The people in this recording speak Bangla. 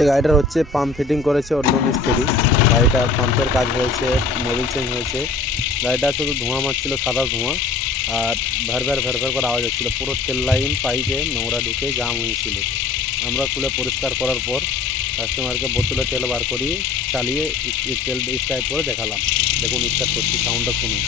এই গাড়িটার হচ্ছে পাম্প ফিটিং করেছে অন্য মিস্ত্রি। গাড়িটার পাম্পের কাজ হয়েছে, মোবিল চেঞ্জ হয়েছে। গাড়িটা শুধু ধোঁয়া মারছিল, সাদা ধোঁয়া, আর ভ্যার ভ্যার ভ্যার ভ্যার করে আওয়াজ হচ্ছিলো। পুরো তেল লাইন পাইপে নোংরা ঢুকে জাম হয়েছিল। আমরা খুলে পরিষ্কার করার পর কাস্টমারকে বোতলে তেল বার করিয়ে চালিয়ে তেল স্টার্ট করে দেখালাম। দেখুন স্টার্ট করছি, সাউন্ডটা শুনুন।